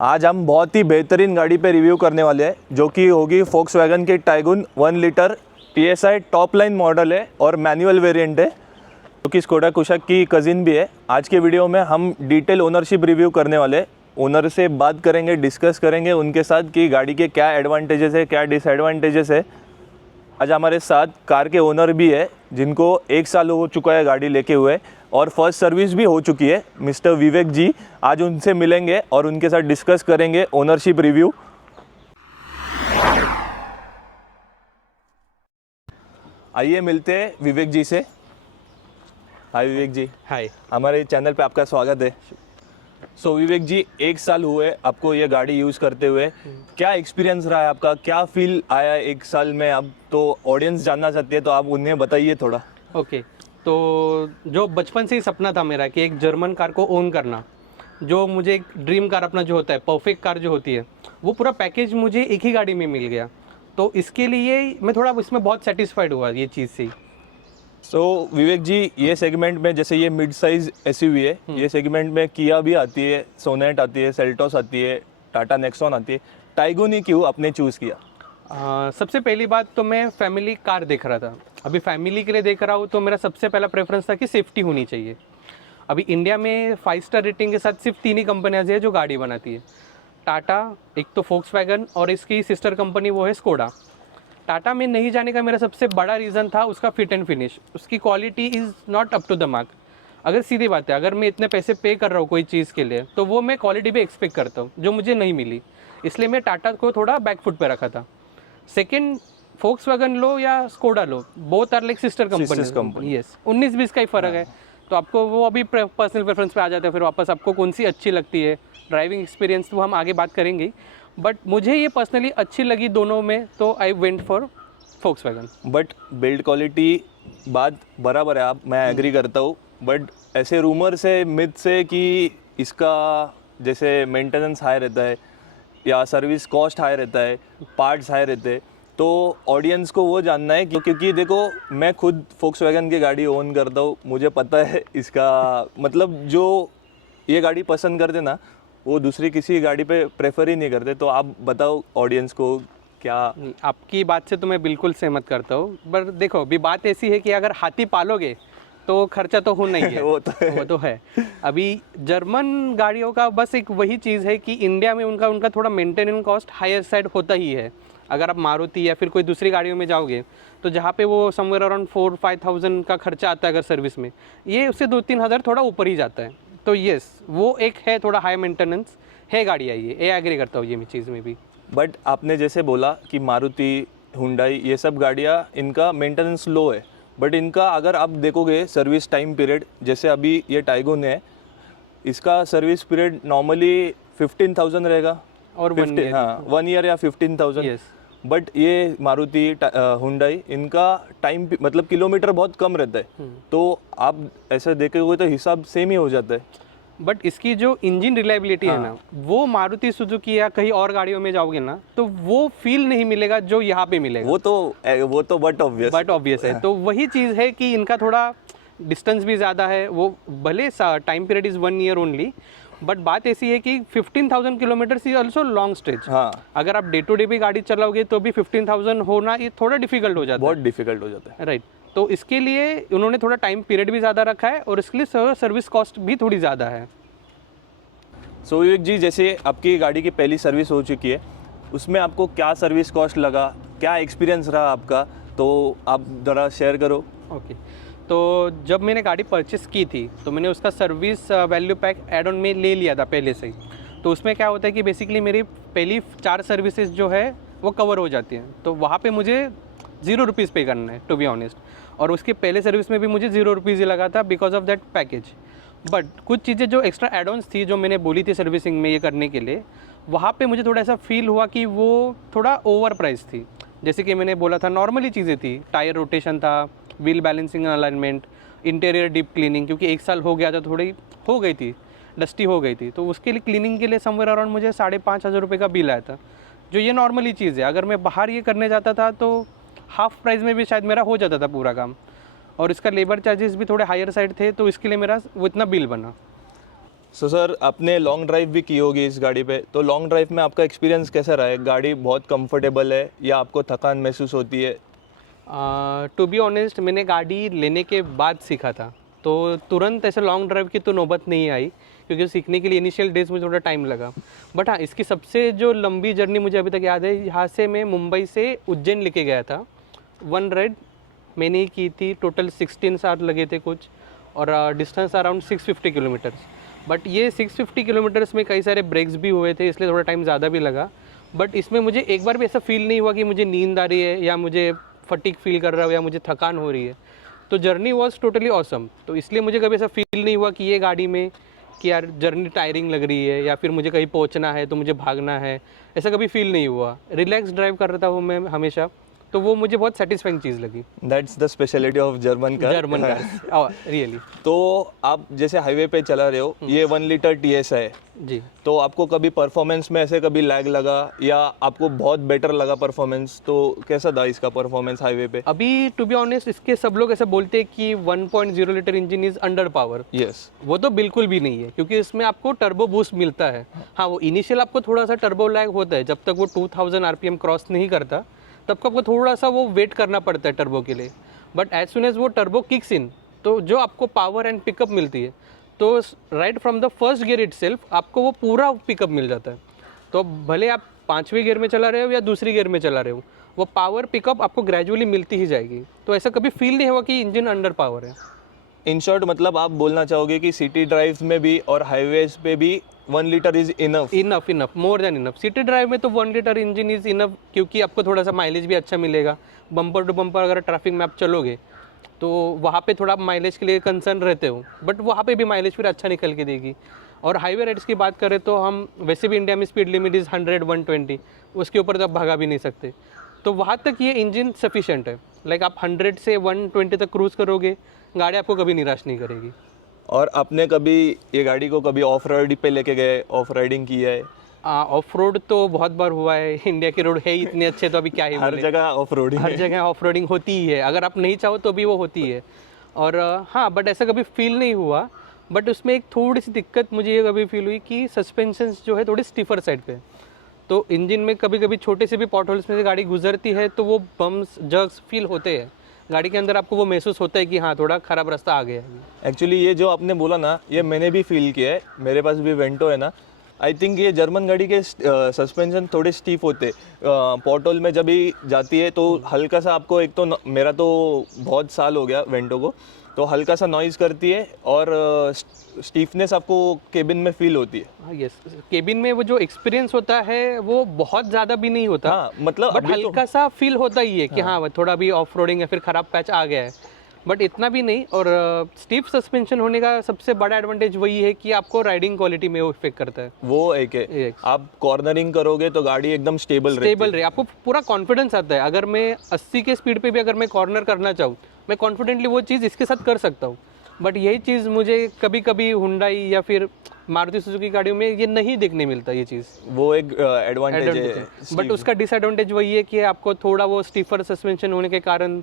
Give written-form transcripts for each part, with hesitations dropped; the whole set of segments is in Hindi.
आज हम बहुत ही बेहतरीन गाड़ी पे रिव्यू करने वाले हैं जो कि होगी फोक्सवैगन की Tiguan 1 litre TSI top line model है और मैनुअल वेरिएंट है जो कि स्कोडा कुशाक की कज़िन भी है। आज के वीडियो में हम डिटेल ओनरशिप रिव्यू करने वाले हैं। ओनर से बात करेंगे, डिस्कस करेंगे उनके साथ कि गाड़ी के क्या एडवांटेजेस है, क्या डिसएडवांटेजेस है। आज हमारे साथ कार के ओनर भी है जिनको 1 साल हो चुका है गाड़ी लेके हुए और फर्स्ट सर्विस भी हो चुकी है, मिस्टर विवेक जी। आज उनसे मिलेंगे और उनके साथ डिस्कस करेंगे ओनरशिप रिव्यू। आइए मिलते हैं विवेक जी से। हाय विवेक जी। हाय। हमारे चैनल पे आपका स्वागत है। सो विवेक जी, 1 साल हुए आपको ये गाड़ी यूज़ करते हुए, क्या एक्सपीरियंस रहा है आपका, क्या फील आया 1 साल में? अब तो ऑडियंस जानना चाहती है तो आप उन्हें बताइए थोड़ा। ओके, तो जो बचपन से ही सपना था मेरा कि एक जर्मन कार को ओन करना, जो मुझे एक ड्रीम कार अपना जो होता है, परफेक्ट कार जो होती है, वो पूरा पैकेज मुझे एक ही गाड़ी में मिल गया। तो इसके लिए मैं थोड़ा इसमें बहुत सेटिस्फाइड हुआ ये चीज़ से। सो विवेक जी, ये सेगमेंट में जैसे ये मिड साइज एसयूवी है, ये सेगमेंट में किया भी आती है, सोनेट आती है, सेल्टोस आती है, टाटा नेक्सॉन आती है, टाइगुन ही क्यों आपने चूज़ किया? सबसे पहली बात तो मैं फैमिली कार देख रहा था। अभी फैमिली के लिए देख रहा हूँ तो मेरा सबसे पहला प्रेफरेंस था कि सेफ्टी होनी चाहिए। अभी इंडिया में 5 स्टार रेटिंग के साथ सिर्फ 3 ही कंपनियाँ हैं जो गाड़ी बनाती है। टाटा, एक तो फोक्सवैगन और इसकी सिस्टर कंपनी वो है स्कोडा। टाटा में नहीं जाने का मेरा सबसे बड़ा रीज़न था उसका फिट एंड फिनिश। उसकी quality is not up to the mark. अगर सीधी बात है, अगर मैं इतने पैसे पे कर रहा हूँ कोई चीज़ के लिए तो वो मैं क्वालिटी भी एक्सपेक्ट करता हूँ जो मुझे नहीं मिली। इसलिए मैं टाटा को थोड़ा बैक फुट पे रखा था। सेकेंड, फोक्सवैगन लो या स्कोडा लो, both are like sister company. Yes, 19-20 का ही फ़र्क है। तो आपको वो अभी पर्सनल प्रेफरेंस पे आ जाता है, फिर वापस आपको कौन सी अच्छी लगती है, ड्राइविंग एक्सपीरियंस तो हम आगे बात करेंगे। बट मुझे ये पर्सनली अच्छी लगी दोनों में, तो I went for Volkswagen. But build quality बात बराबर है, आप मैं एग्री करता हूँ। बट ऐसे रूमर से, मिथ से कि इसका जैसे मेंटेनेंस हाई रहता है या सर्विस कॉस्ट हाई रहता है, पार्ट्स हाई रहते हैं, तो ऑडियंस को वो जानना है क्योंकि देखो मैं खुद फोक्सवैगन की गाड़ी ओन करता हूँ, मुझे पता है इसका मतलब जो ये गाड़ी पसंद करते ना वो दूसरी किसी गाड़ी पे प्रेफर ही नहीं करते। तो आप बताओ ऑडियंस को क्या। आपकी बात से तो मैं बिल्कुल सहमत करता हूँ, पर देखो अभी बात ऐसी है कि अगर हाथी पालोगे तो खर्चा तो होना ही है। वो तो है। अभी जर्मन गाड़ियों का बस एक वही चीज़ है कि इंडिया में उनका थोड़ा मेंटेनेंस कॉस्ट हायर साइड होता ही है। अगर आप मारुति या फिर कोई दूसरी गाड़ियों में जाओगे तो जहाँ पे वो समवेयर अराउंड 4-5,000 का खर्चा आता है अगर सर्विस में, ये उससे 2-3 हज़ार थोड़ा ऊपर ही जाता है। तो येस, वो एक है, थोड़ा हाई मेंटेनेंस है गाड़ियाँ, ये एग्री करता हूँ ये चीज़ में भी। बट आपने जैसे बोला कि मारुति, हुंडई, ये सब गाड़ियाँ इनका मेंटेनेंस लो है, बट इनका अगर आप देखोगे सर्विस टाइम पीरियड, जैसे अभी ये टाइगुन है, इसका सर्विस पीरियड नॉर्मली 15,000 रहेगा और 1 ईयर। हाँ, 1 ईयर या 15,000। यस। बट ये मारुति, हुंडई, इनका टाइम मतलब किलोमीटर बहुत कम रहता है। तो आप ऐसा देखोगे तो हिसाब सेम ही हो जाता है। बट इसकी जो इंजन रिलायबिलिटी है ना, वो मारुति सुजुकी या कहीं और गाड़ियों में जाओगे ना तो वो फील नहीं मिलेगा जो यहाँ पे मिलेगा। वो तो बट ऑब्वियस है। तो वही चीज़ है कि इनका थोड़ा डिस्टेंस भी ज़्यादा है। वो भले time period is 1 year only, but बात ऐसी है कि 15,000 kilometres is also long stretch. हाँ, अगर आप डे टू डे भी गाड़ी चलाओगे तो भी 15,000 होना ये थोड़ा डिफिकल्ट हो जाता है। बहुत डिफिकल्ट हो जाता है। राइट। तो इसके लिए उन्होंने थोड़ा टाइम पीरियड भी ज़्यादा रखा है और इसके लिए सर्विस कॉस्ट भी थोड़ी ज़्यादा है। सो विवेक जी, जैसे आपकी गाड़ी की पहली सर्विस हो चुकी है, उसमें आपको क्या सर्विस कॉस्ट लगा, क्या एक्सपीरियंस रहा आपका, तो आप ज़रा शेयर करो। ओके, तो जब मैंने गाड़ी परचेस की थी तो मैंने उसका service value pack add on में ले लिया था पहले से ही। तो उसमें क्या होता है कि बेसिकली मेरी पहली 4 सर्विसेज जो है वो कवर हो जाती हैं। तो वहाँ पे मुझे 0 रुपीज़ पे करना है, टू बी ऑनेस्ट। और उसके पहले सर्विस में भी मुझे 0 रुपीज़ ही लगा था because of that package. But कुछ चीज़ें जो एक्स्ट्रा एड ऑन्स थी जो मैंने बोली थी सर्विसिंग में ये करने के लिए, वहाँ पे मुझे थोड़ा ऐसा फील हुआ कि वो थोड़ा ओवर प्राइस थी। जैसे कि मैंने बोला था, नॉर्मली चीज़ें थी, टायर रोटेशन था, wheel balancing alignment, interior deep cleaning, क्योंकि 1 साल हो गया था, थोड़ी हो गई थी, डस्टी हो गई थी। तो उसके लिए क्लीनिंग के लिए समवेयर अराउंड मुझे 5,500 रुपये का बिल आया था, जो ये नॉर्मली चीज़ है। अगर मैं बाहर ये करने जाता था तो हाफ प्राइस में भी शायद मेरा हो जाता था पूरा काम। और इसका लेबर चार्जेस भी थोड़े हायर साइड थे, तो इसके लिए मेरा वो इतना बिल बना। सो सर आपने लॉन्ग ड्राइव भी की होगी इस गाड़ी पे, तो लॉन्ग ड्राइव में आपका एक्सपीरियंस कैसा रहा है? गाड़ी बहुत कंफर्टेबल है या आपको थकान महसूस होती है? टू बी ऑनेस्ट मैंने गाड़ी लेने के बाद सीखा था, तो तुरंत ऐसे लॉन्ग ड्राइव की तो नौबत नहीं आई, क्योंकि सीखने के लिए इनिशियल डेज में थोड़ा टाइम लगा। बट हाँ, इसकी सबसे जो लंबी जर्नी मुझे अभी तक याद है, यहाँ से मैं मुंबई से उज्जैन लेके गया था। वन राइड मैंने ही की थी, टोटल 16 आवर लगे थे कुछ, और डिस्टेंस अराउंड 650 किलोमीटर्स। बट ये 650 किलोमीटर्स में कई सारे ब्रेक्स भी हुए थे, इसलिए थोड़ा टाइम ज़्यादा भी लगा। बट इसमें मुझे एक बार भी ऐसा फील नहीं हुआ कि मुझे नींद आ रही है या मुझे फटीक फील कर रहा हो या मुझे थकान हो रही है। तो जर्नी वॉज टोटली ऑसम। तो इसलिए मुझे कभी ऐसा फील नहीं हुआ कि ये गाड़ी में कि यार जर्नी टायरिंग लग रही है या फिर मुझे कहीं पहुंचना है तो मुझे भागना है, ऐसा कभी फील नहीं हुआ। रिलैक्स ड्राइव कर रहा हूँ मैं हमेशा, तो वो मुझे बहुत सेटिस्फाइंग चीज़ लगी। That's the speciality of German car. German car really. तो आप जैसे हाईवे पे चला रहे हो, ये 1 लीटर TSI है, जी। तो आपको कभी परफॉर्मेंस में ऐसे कभी लैग लगा या आपको बहुत बेटर लगा परफॉर्मेंस? तो कैसा था इसका परफॉर्मेंस हाईवे पे? अभी टू बी ऑनेस्ट इसके सब लोग ऐसा बोलते हैं कि 1.0 litre engine is under power. Yes. वो तो बिल्कुल भी नहीं है, क्योंकि इसमें आपको टर्बो बूस्ट मिलता है। हाँ, वो इनिशियल आपको थोड़ा सा टर्बो लैग होता है, जब तक वो 2000 RPM क्रॉस नहीं करता तब को आपको थोड़ा सा वो वेट करना पड़ता है टर्बो के लिए। बट एज सुन एज वो टर्बो किक्स इन, तो जो आपको पावर एंड पिकअप मिलती है, तो right from the first gear itself आपको वो पूरा पिकअप मिल जाता है। तो भले आप 5वें गियर में चला रहे हो या दूसरी गियर में चला रहे हो, वो पावर पिकअप आपको ग्रेजुअली मिलती ही जाएगी। तो ऐसा कभी फील नहीं हुआ कि इंजन अंडर पावर है। इन शॉर्ट मतलब आप बोलना चाहोगे कि सिटी ड्राइव में भी और हाईवेज पे भी 1 litre is enough? Enough, more than enough. City drive में तो 1 लीटर इंजन इज इनफ, क्योंकि आपको थोड़ा सा माइलेज भी अच्छा मिलेगा। बम्पर टू बम्पर अगर ट्रैफिक में आप चलोगे तो वहाँ पे थोड़ा माइलेज के लिए कंसर्न रहते हो, बट वहाँ पे भी माइलेज फिर अच्छा निकल के देगी। और हाईवे राइड्स की बात करें तो हम वैसे भी इंडिया में स्पीड लिमिट इज़ 100-120, उसके ऊपर तो आप भगा भी नहीं सकते। तो वहाँ तक ये इंजन सफिशेंट है। लाइक आप 100 से 120 तक क्रूज़ करोगे, गाड़ी आपको कभी निराश नहीं करेगी। और आपने कभी ये गाड़ी को कभी ऑफ रोड पे लेके गए, ऑफ राइडिंग किया है? ऑफ रोड तो बहुत बार हुआ है। इंडिया के रोड है ही इतने अच्छे, तो अभी क्या ही हर बोले। जगह ऑफ रोडिंग हर जगह ऑफ रोडिंग होती ही है, अगर आप नहीं चाहो तो भी वो होती है। और हाँ, बट ऐसा कभी फील नहीं हुआ। बट उसमें एक थोड़ी सी दिक्कत मुझे ये कभी फील हुई कि सस्पेंशन जो है थोड़ी स्टिफर साइड पे, तो इंजन में कभी कभी छोटे से भी पॉटहोल्स में से गाड़ी गुजरती है तो वो बम्स जर्क्स फील होते हैं गाड़ी के अंदर। आपको वो महसूस होता है कि हाँ, थोड़ा ख़राब रास्ता आ गया है। एक्चुअली ये जो आपने बोला ना, ये मैंने भी फील किया है। मेरे पास भी वेंटो है ना, आई थिंक ये जर्मन गाड़ी के सस्पेंशन थोड़े स्टीफ होते। पॉटहोल में जब भी जाती है तो हल्का सा आपको, एक तो मेरा तो बहुत साल हो गया वेंटो को, तो हल्का सा नॉइज़ करती है और स्टीफनेस आपको केबिन में फील होती है। हाँ, यस, केबिन में वो जो एक्सपीरियंस होता है वो बहुत ज़्यादा भी नहीं होता। हाँ, मतलब बट अभी तो- हल्का सा फील होता ही है कि हाँ, थोड़ा भी ऑफ रोडिंग या फिर ख़राब पैच आ गया है, बट इतना भी नहीं। और स्टीफ सस्पेंशन होने का सबसे बड़ा एडवांटेज वही है कि आपको राइडिंग क्वालिटी में वो इफेक्ट करता है। वो एक है, Yes. आप कॉर्नरिंग करोगे तो गाड़ी एकदम स्टेबल स्टेबल रहे, आपको पूरा कॉन्फिडेंस आता है। अगर मैं 80 के स्पीड पे भी अगर मैं कॉर्नर करना चाहूँ, मैं कॉन्फिडेंटली वो चीज़ इसके साथ कर सकता हूँ। बट यही चीज़ मुझे कभी कभी हुंडई या फिर मारुति सुजुकी गाड़ियों में ये नहीं देखने मिलता, ये चीज़। वो एक एडवांटेज है। बट उसका डिसएडवांटेज वही है कि आपको थोड़ा वो स्टीफर सस्पेंशन होने के कारण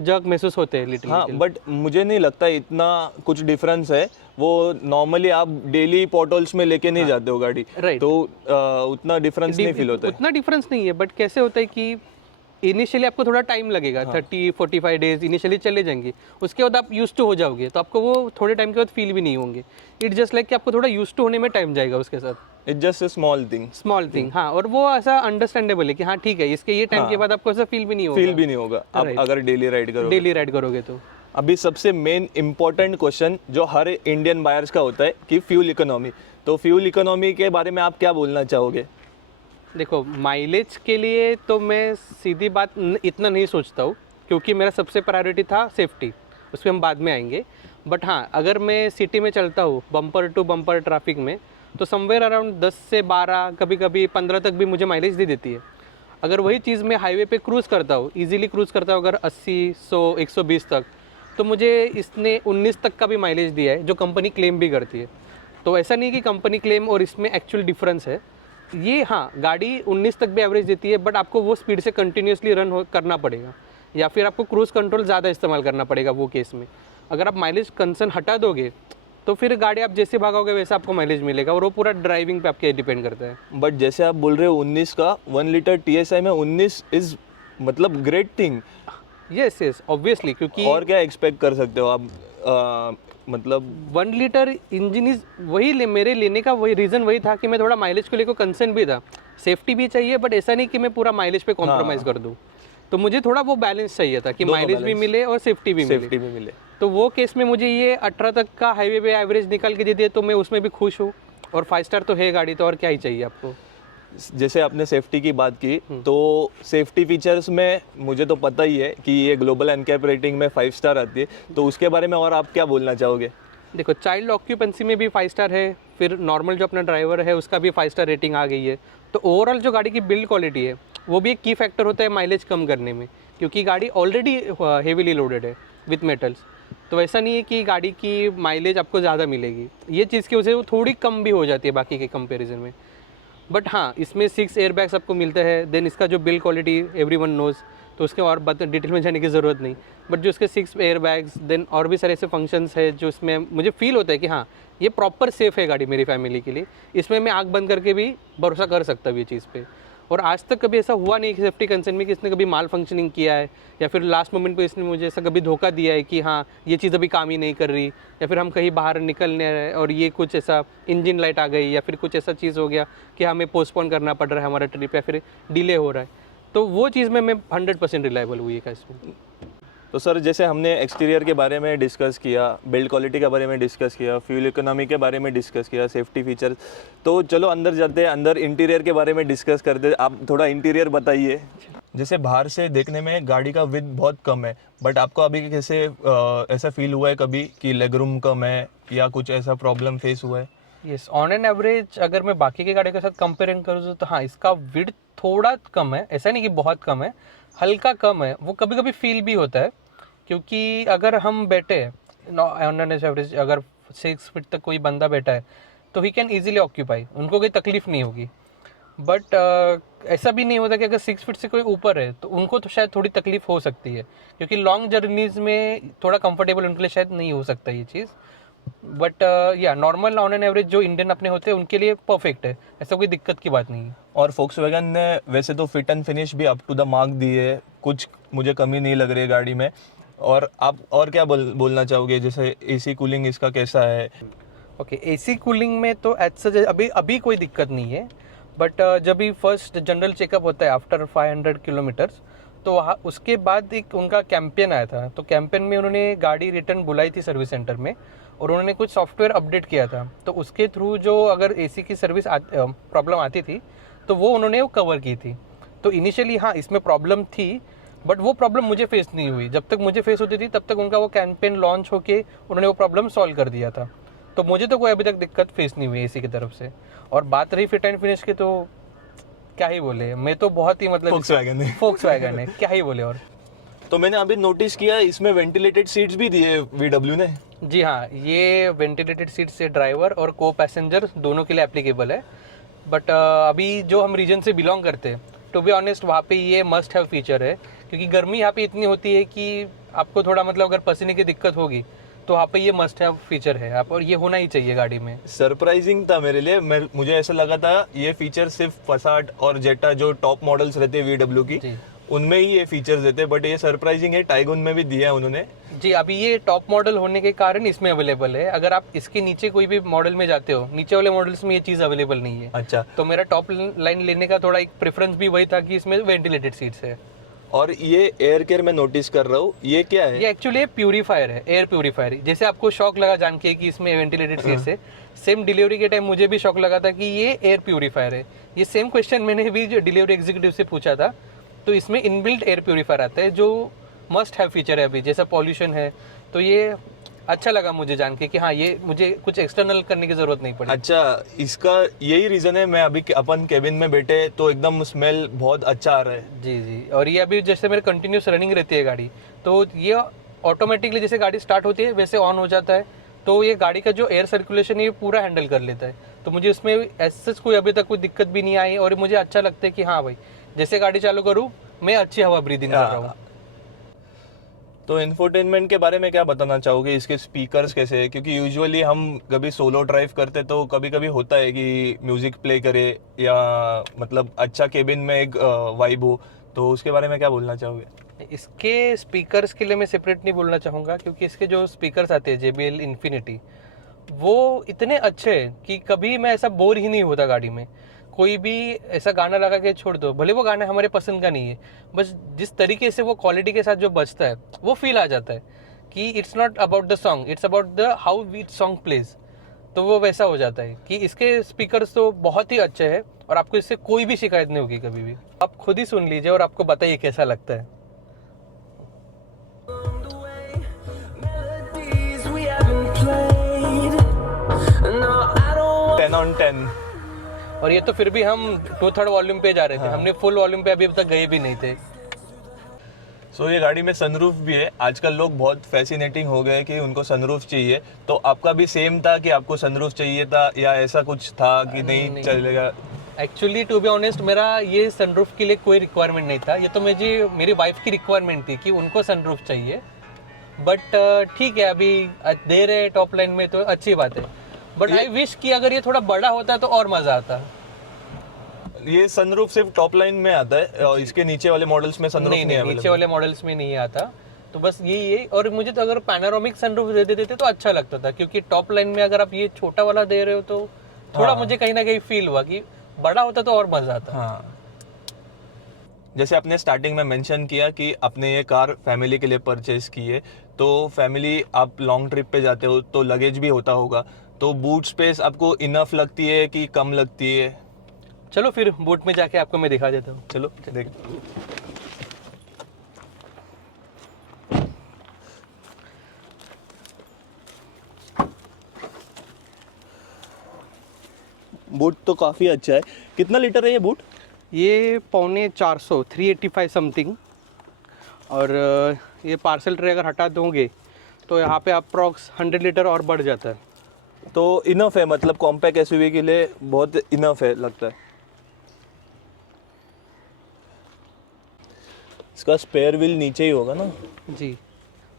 जर्क महसूस होते हैं लिटिल। हाँ, बट मुझे नहीं लगता इतना कुछ डिफरेंस है। वो नॉर्मली आप डेली पॉटहोल्स में लेके नहीं जाते हो गाड़ी, Right. तो उतना डिफरेंस नहीं फील होता है। उतना डिफरेंस नहीं है, बट कैसे होता है कि इनिशियली आपको थोड़ा टाइम लगेगा। 30-45 डेज इनिशियली चले जाएंगे, उसके बाद आप यूज टू हो जाओगे, तो आपको वो थोड़े टाइम के बाद फील भी नहीं होंगे। इट्स जस्ट लाइक कि आपको थोड़ा यूज टू होने में टाइम जाएगा उसके साथ। It's just a small thing. Small thing, हाँ। और वो ऐसा अंडरस्टैंडेबल है कि हाँ ठीक है, इसके ये टाइम के बाद आपको ऐसा फील भी नहीं होगा। फील भी नहीं होगा आप अगर डेली राइड करोगे। डेली राइड करोगे तो। अभी सबसे मेन इंपॉर्टेंट क्वेश्चन जो हर इंडियन बायर्स का होता है कि फ्यूल इकोनॉमी। तो फ्यूल इकोनॉमी के बारे में आप क्या बोलना चाहोगे? देखो, माइलेज के लिए तो मैं सीधी बात इतना नहीं सोचता हूँ, क्योंकि मेरा सबसे प्रायोरिटी था सेफ्टी, उस पर हम बाद में आएंगे। बट हाँ, अगर मैं सिटी में चलता हूँ बम्पर टू बम्पर ट्रैफिक में, तो समवेयर अराउंड 10 से 12, कभी कभी 15 तक भी मुझे माइलेज दे देती है। अगर वही चीज़ मैं हाईवे पे क्रूज़ करता हूँ, इजीली क्रूज़ करता हूँ अगर 80, 100, 120 तक, तो मुझे इसने 19 तक का भी माइलेज दिया है, जो कंपनी क्लेम भी करती है। तो ऐसा नहीं कि कंपनी क्लेम और इसमें एक्चुअल डिफरेंस है। ये हाँ, गाड़ी 19 तक भी एवरेज देती है, बट आपको वो स्पीड से कंटिन्यूसली रन करना पड़ेगा, या फिर आपको क्रूज़ कंट्रोल ज़्यादा इस्तेमाल करना पड़ेगा वो केस में। अगर आप माइलेज कंसर्न हटा दोगे तो फिर गाड़ी आप जैसे भागोगे वैसे आपको माइलेज मिलेगा, और वो पूरा ड्राइविंग पे आपके डिपेंड करता है। बट जैसे आप बोल रहे हो 19 का 1 लीटर TSI में 19 इज मतलब great thing. Yes yes obviously, क्योंकि और क्या एक्सपेक्ट कर सकते हो आप मतलब 1 लीटर इंजन इज वही मेरे लेने का वही रीज़न वही था कि मैं थोड़ा माइलेज को लेकर कंसर्न भी था। सेफ्टी भी चाहिए, बट ऐसा नहीं कि मैं पूरा माइलेज पे कॉम्प्रोमाइज़ कर दूँ। तो मुझे थोड़ा वो बैलेंस चाहिए था कि माइलेज भी मिले और सेफ्टी भी मिले। तो वो केस में मुझे ये 18 तक का हाईवे पे एवरेज निकाल के दे दिया, तो मैं उसमें भी खुश हूँ। और 5 स्टार तो है गाड़ी, तो और क्या ही चाहिए आपको। जैसे आपने सेफ्टी की बात की, तो सेफ्टी फीचर्स में मुझे तो पता ही है कि ये ग्लोबल एनकैप रेटिंग में 5 स्टार आती है, तो उसके बारे में और आप क्या बोलना चाहोगे? देखो, चाइल्ड ऑक्यूपेंसी में भी 5 स्टार है, फिर नॉर्मल जो अपना ड्राइवर है उसका भी 5 स्टार रेटिंग आ गई है। तो ओवरऑल जो गाड़ी की बिल्ड क्वालिटी है वो भी एक की फैक्टर होता है माइलेज कम करने में, क्योंकि गाड़ी ऑलरेडी हेवीली लोडेड है विथ मेटल्स। तो ऐसा नहीं है कि गाड़ी की माइलेज आपको ज़्यादा मिलेगी, ये चीज़ की वजह से वो थोड़ी कम भी हो जाती है बाकी के कंपैरिजन में। बट हाँ, इसमें 6 एयरबैग्स आपको मिलते हैं। देन इसका जो बिल्ड क्वालिटी एवरीवन नोज़, तो उसके और बात डिटेल में जाने की ज़रूरत नहीं। बट जो इसके 6 एयरबैग्स, देन और भी सारे ऐसे फंक्शंस है जो इसमें मुझे फील होता है कि हाँ, ये प्रॉपर सेफ़ है गाड़ी मेरी फैमिली के लिए। इसमें मैं आँख बंद करके भी भरोसा कर सकता हूँ ये चीज़ पे। और आज तक कभी ऐसा हुआ नहीं कि सेफ्टी कंसर्न में कि इसने कभी माल फंक्शनिंग किया है, या फिर लास्ट मोमेंट पे इसने मुझे ऐसा कभी धोखा दिया है कि हाँ ये चीज़ अभी काम ही नहीं कर रही, या फिर हम कहीं बाहर निकलने रहे और ये कुछ ऐसा इंजन लाइट आ गई, या फिर कुछ ऐसा चीज़ हो गया कि हमें पोस्टपोन करना पड़ रहा है हमारा ट्रिप, या फिर डिले हो रहा है। तो वो चीज़ में मैं 100% रिलायबल हुई है इसमें। तो सर, जैसे हमने एक्सटीरियर के बारे में डिस्कस किया, बिल्ड क्वालिटी के बारे में डिस्कस किया, फ्यूल इकोनॉमी के बारे में डिस्कस किया, सेफ्टी फीचर्स, तो चलो अंदर जाते हैं, अंदर इंटीरियर के बारे में डिस्कस करते हैं। आप थोड़ा इंटीरियर बताइए। जैसे बाहर से देखने में गाड़ी का विड्थ बहुत कम है, बट आपको अभी कैसे ऐसा फील हुआ है कभी कि लेग रूम कम है या कुछ ऐसा प्रॉब्लम फेस हुआ है? यस, ऑन एन एवरेज अगर मैं बाकी की गाड़ी के साथ कंपेयरिंग करूँ तो हाँ, इसका विड्थ थोड़ा कम है। ऐसा नहीं कि बहुत कम है, हल्का कम है। वो कभी कभी फील भी होता है, क्योंकि अगर हम बैठे ऑन एन एवरेज, अगर 6 फीट तक कोई बंदा बैठा है तो ही कैन ईजिली ऑक्यूपाई, उनको कोई तकलीफ नहीं होगी। बट ऐसा भी नहीं होता कि अगर 6 फीट से कोई ऊपर है तो उनको तो शायद थोड़ी तकलीफ हो सकती है, क्योंकि लॉन्ग जर्नीज में थोड़ा कंफर्टेबल उनके लिए शायद नहीं हो सकता ये चीज़। बट या नॉर्मल ऑन एन एवरेज जो इंडियन अपने होते हैं उनके लिए परफेक्ट है, ऐसा कोई दिक्कत की बात नहीं है। और फोक्सवैगन ने वैसे तो फिट एंड फिनिश भी up to the mark the है, कुछ मुझे कमी नहीं लग रही है गाड़ी में। और आप और क्या बोलना चाहोगे, जैसे एसी कूलिंग इसका कैसा है? ओके, एसी कूलिंग में तो एज सच अभी कोई दिक्कत नहीं है। बट जब भी फर्स्ट जनरल चेकअप होता है आफ्टर 500 किलोमीटर्स, तो वहाँ उसके बाद एक उनका कैंपेन आया था। तो कैंपेन में उन्होंने गाड़ी रिटर्न बुलाई थी सर्विस सेंटर में, और उन्होंने कुछ सॉफ्टवेयर अपडेट किया था। तो उसके थ्रू जो अगर एसी की सर्विस प्रॉब्लम आती थी तो वो उन्होंने वो कवर की थी। तो इनिशियली हाँ, इसमें प्रॉब्लम थी, बट वो प्रॉब्लम मुझे फेस नहीं हुई। जब तक मुझे फेस होती थी तब तक उनका वो कैंपेन लॉन्च होके उन्होंने वो प्रॉब्लम सॉल्व कर दिया था। तो मुझे तो कोई अभी तक दिक्कत फेस नहीं हुई एसी की तरफ से। और बात रही फिट एंड फिनिश की, तो क्या ही बोले, मैं तो बहुत ही मतलब फोक्सवैगन है, क्या ही बोले। और तो मैंने अभी नोटिस किया इसमें वेंटिलेटेड सीट्स भी दिए VW ने। जी हाँ, ये वेंटिलेटेड सीट से ड्राइवर और को पैसेंजर दोनों के लिए एप्लीकेबल है। बट अभी जो हम रीजन से बिलोंग करते हैं, टू बी ऑनेस्ट वहाँ पे ये मस्ट हैव फीचर है, क्योंकि गर्मी यहाँ पे इतनी होती है कि आपको थोड़ा मतलब अगर पसीने की दिक्कत होगी तो वहाँ पे ये मस्ट हैव फीचर है आप, और ये होना ही चाहिए गाड़ी में। सरप्राइजिंग था मेरे लिए। मुझे ऐसा लगा था ये फीचर सिर्फ पसाट और जेटा जो टॉप मॉडल्स रहते हैं VW की, उनमें ही ये फीचर्स देते, बट ये सरप्राइजिंग है, टाइगुन में भी दिया है उन्होंने। जी, अभी ये टॉप मॉडल होने के कारण इसमें अवेलेबल है। अगर आप इसके नीचे कोई भी मॉडल में जाते हो, नीचे वाले मॉडल्स में ये चीज़ अवेलेबल नहीं है। अच्छा, तो मेरा टॉप लाइन लेने का थोड़ा एक प्रेफरेंस भी वही था कि इसमें वेंटिलेटेड सीट्स है। और ये एयर केयर मैं नोटिस कर रहा हूँ, ये क्या है? ये एक्चुअली प्यूरीफायर है, एयर प्यूरीफायर। जैसे आपको शॉक लगा जान के कि इसमें वेंटिलेटेड सीट्स है, सेम डिलीवरी के टाइम मुझे भी शॉक लगा था कि ये एयर प्यूरीफायर है। ये सेम क्वेश्चन मैंने भी जो डिलीवरी एग्जीक्यूटिव से पूछा था। तो इसमें इनबिल्ट एयर प्यूरीफायर आता है जो मस्ट हैव फीचर है अभी, जैसा पॉल्यूशन है। तो ये अच्छा लगा मुझे जान के कि हाँ, ये मुझे कुछ एक्सटर्नल करने की जरूरत नहीं पड़ी। अच्छा, इसका यही रीजन है मैं अभी अपन केबिन में बैठे तो एकदम स्मेल बहुत अच्छा आ रहा है। जी जी, और ये अभी जैसे मेरे कंटिन्यूस रनिंग रहती है गाड़ी, तो ये ऑटोमेटिकली जैसे गाड़ी स्टार्ट होती है वैसे ऑन हो जाता है। तो ये गाड़ी का जो एयर सर्कुलेशन है ये पूरा हैंडल कर लेता है। तो मुझे इसमें ऐसा कोई अभी तक कोई दिक्कत भी नहीं आई, और मुझे अच्छा लगता है कि हाँ भाई, जैसे गाड़ी चालू करूँ मैं अच्छी हवा ब्रीदिंग कर रहा हूँ। तो इंफोटेनमेंट के बारे में क्या बताना चाहोगे, इसके स्पीकर्स कैसे हैं? क्योंकि यूजुअली हम कभी सोलो ड्राइव करते तो कभी कभी होता है कि म्यूज़िक प्ले करे या मतलब अच्छा केबिन में एक वाइब हो, तो उसके बारे में क्या बोलना चाहोगे? इसके स्पीकर्स के लिए मैं सेपरेट नहीं बोलना चाहूँगा, क्योंकि इसके जो स्पीकर्स आते हैं JBL इन्फिनिटी, वो इतने अच्छे हैं कि कभी मैं ऐसा बोर ही नहीं होता गाड़ी में। कोई भी ऐसा गाना लगा के छोड़ दो, भले वो गाना हमारे पसंद का नहीं है, बस जिस तरीके से वो क्वालिटी के साथ जो बजता है वो फील आ जाता है कि it's not about the song, it's about the how वीट सॉन्ग प्लेज। तो वो वैसा हो जाता है कि इसके स्पीकर्स तो बहुत ही अच्छे हैं और आपको इससे कोई भी शिकायत नहीं होगी कभी भी। आप खुद ही सुन लीजिए और आपको बताइए कैसा लगता है। Ten on 10। और ये तो फिर भी हम 2/3 वॉल्यूम पे जा रहे थे, हमने फुल वॉल्यूम पे अभी तक गए भी नहीं थे। सो ये गाड़ी में सनरूफ भी है। आजकल लोग बहुत फैसिनेटिंग हो गए कि उनको सनरूफ चाहिए, तो आपका भी सेम था कि आपको सनरूफ चाहिए था या ऐसा कुछ था कि नहीं चलेगा? एक्चुअली टू बी ऑनेस्ट, मेरा ये सनरूफ के लिए कोई रिक्वायरमेंट नहीं था, ये तो मेरी वाइफ की रिक्वायरमेंट थी कि उनको सनरूफ चाहिए। बट ठीक है, अभी दे रहे टॉप लाइन में तो अच्छी बात है, बट आई विश कि अगर ये थोड़ा बड़ा होता तो और मज़ा आता। ये सनरूफ सिर्फ टॉप लाइन में आता है और इसके नीचे वाले मॉडल्स में सनरूफ नहीं है? नीचे वाले मॉडल्स में नहीं आता, तो बस यही है। और मुझे तो अगर पैनोरामिक सनरूफ दे देते तो अच्छा लगता था, क्योंकि टॉप लाइन में अगर आप ये छोटा वाला दे रहे हो तो थोड़ा मुझे कहीं ना कहीं फील हुआ कि बड़ा होता तो और मजा आता। हाँ, जैसे आपने स्टार्टिंग में मेंशन किया कि आपने ये कार फैमिली के लिए परचेज की है, तो फैमिली आप लॉन्ग ट्रिप पे जाते हो तो लगेज भी होता होगा, तो बूट स्पेस आपको इनफ लगती है कि कम लगती है? चलो फिर बूट में जाके आपको मैं दिखा देता हूँ। चलो देख। बूट तो काफ़ी अच्छा है। कितना लीटर है ये बूट? ये 450 385 समथिंग। और ये पार्सल ट्रे अगर हटा दोगे तो यहाँ पे अप्रॉक्स 100 लीटर और बढ़ जाता है। तो इनफ है, मतलब कॉम्पैक्ट एसयूवी के लिए बहुत इनफ है लगता है। इसका स्पेयर व्हील नीचे ही होगा ना? जी,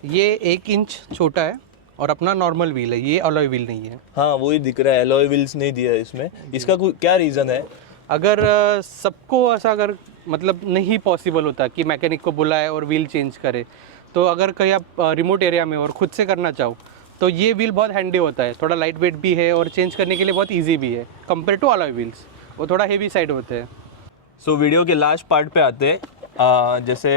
ये 1 इंच छोटा है और अपना नॉर्मल व्हील है, ये अलॉय व्हील नहीं है। हाँ, वही दिख रहा है, एलॉय व्हील्स नहीं दिया है इसमें। इसका क्या रीज़न है? अगर सबको ऐसा अगर मतलब नहीं पॉसिबल होता कि मैकेनिक को बुलाए और व्हील चेंज करे, तो अगर कहीं आप रिमोट एरिया में और ख़ुद से करना चाहो तो ये व्हील बहुत हैंडी होता है, थोड़ा लाइट वेट भी है और चेंज करने के लिए बहुत इजी भी है कंपेयर टू अलॉय व्हील्स, वो थोड़ा हेवी साइड होते हैं। सो वीडियो के लास्ट पार्ट पे आते हैं। जैसे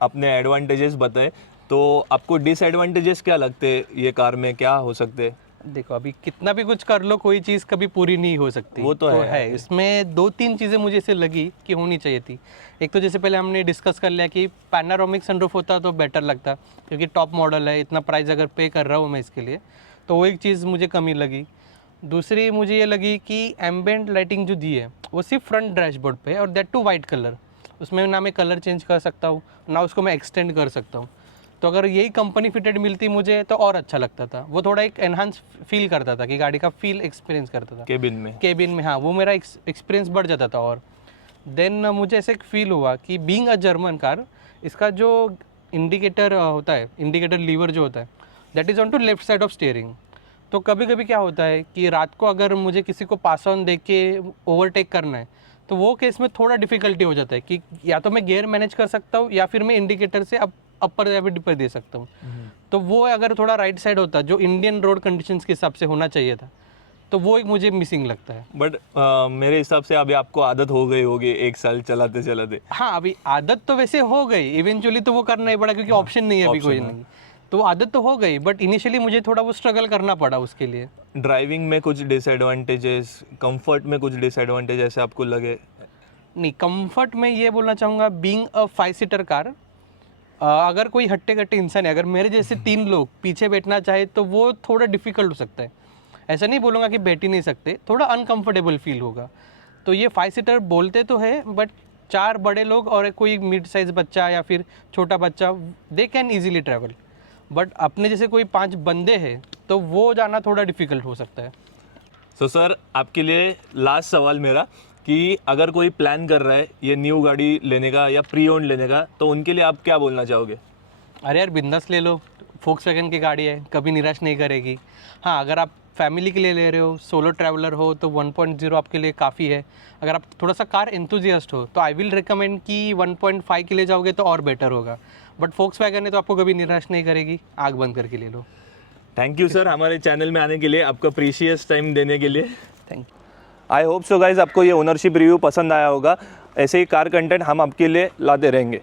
आपने एडवांटेजेस बताए, तो आपको डिसएडवांटेजेस क्या लगते हैं ये कार में, क्या हो सकते हैं? देखो, अभी कितना भी कुछ कर लो कोई चीज़ कभी पूरी नहीं हो सकती, वो तो है। इसमें 2-3 चीज़ें मुझे ऐसे लगी कि होनी चाहिए थी। एक तो जैसे पहले हमने डिस्कस कर लिया कि पैनोरामिक सनरूफ होता तो बेटर लगता, क्योंकि टॉप मॉडल है, इतना प्राइस अगर पे कर रहा हूँ मैं इसके लिए, तो वो एक चीज़ मुझे कमी लगी। दूसरी मुझे ये लगी कि एम्बिएंट लाइटिंग जो दी है वो सिर्फ फ्रंट डैशबोर्ड पे है, और दैट टू वाइट कलर। उसमें ना मैं कलर चेंज कर सकता हूँ ना उसको मैं एक्सटेंड कर सकता हूँ। तो अगर यही कंपनी फिटेड मिलती मुझे तो और अच्छा लगता था, वो थोड़ा एक एनहांस फील करता था कि गाड़ी का फील एक्सपीरियंस करता था केबिन में। हाँ, वो मेरा एक्सपीरियंस बढ़ जाता था। और देन मुझे ऐसे एक फील हुआ कि बीइंग अ जर्मन कार, इसका जो इंडिकेटर होता है, इंडिकेटर लीवर जो होता है, that is on to left side of steering. तो कभी कभी क्या होता है कि रात को अगर मुझे किसी को पास ऑन देख के ओवरटेक करना है, तो वो केस में थोड़ा डिफिकल्टी हो जाता है कि या तो मैं गियर मैनेज कर सकता हूँ या फिर मैं इंडिकेटर से अपर या फिर डिपर दे सकता हूँ। तो वो अगर थोड़ा राइट साइड होता, जो इंडियन रोड कंडीशंस के हिसाब से होना चाहिए था, तो वो एक मुझे मिसिंग लगता है। बट मेरे हिसाब से अभी आपको आदत हो गई होगी 1 साल चलाते चलाते। हाँ, अभी आदत तो वैसे हो गई, इवेंचुअली तो वो करना ही पड़ा, क्योंकि ऑप्शन नहीं है अभी कोई नहीं, तो आदत तो हो गई, बट इनिशियली मुझे थोड़ा वो स्ट्रगल करना पड़ा उसके लिए। ड्राइविंग में कुछ डिसएडवांटेजेस, कंफर्ट में कुछ डिसएडवांटेज ऐसे आपको लगे? नहीं, कंफर्ट में ये बोलना चाहूँगा, बीइंग अ 5 सीटर कार, अगर कोई हट्टे कट्टे इंसान है, अगर मेरे जैसे 3 लोग पीछे बैठना चाहे तो वो थोड़ा डिफिकल्ट हो सकता है। ऐसा नहीं बोलूँगा कि बैठ ही नहीं सकते, थोड़ा अनकंफर्टेबल फील होगा। तो ये 5 सीटर बोलते तो है, बट 4 बड़े लोग और कोई मिड साइज़ बच्चा या फिर छोटा बच्चा, they can easily travel. But अपने जैसे कोई 5 बंदे हैं तो वो जाना थोड़ा डिफिकल्ट हो सकता है। सो सर, आपके लिए लास्ट सवाल मेरा कि अगर कोई प्लान कर रहा है ये न्यू गाड़ी लेने का या प्री ओन्ड लेने का, तो उनके लिए आप क्या बोलना चाहोगे? अरे यार बिंदास ले लो, फोक्सवैगन की गाड़ी है, कभी निराश नहीं करेगी। हाँ, अगर आप फैमिली के लिए ले रहे हो, सोलो ट्रैवलर हो, तो 1.0 आपके लिए काफ़ी है। अगर आप थोड़ा सा कार एंथुजियास्ट हो तो आई विल रिकमेंड कि 1.5 के लिए जाओगे तो और बेटर होगा। बट फोक्सवैगन है तो आपको कभी निराश नहीं करेगी, आग बंद करके ले लो। थैंक यू सर हमारे चैनल में आने के लिए, आपका प्रीशियस टाइम देने के लिए। Thank you. I hope so guys आपको ये ओनरशिप रिव्यू पसंद आया होगा। ऐसे ही कार कंटेंट हम आपके लिए लाते रहेंगे।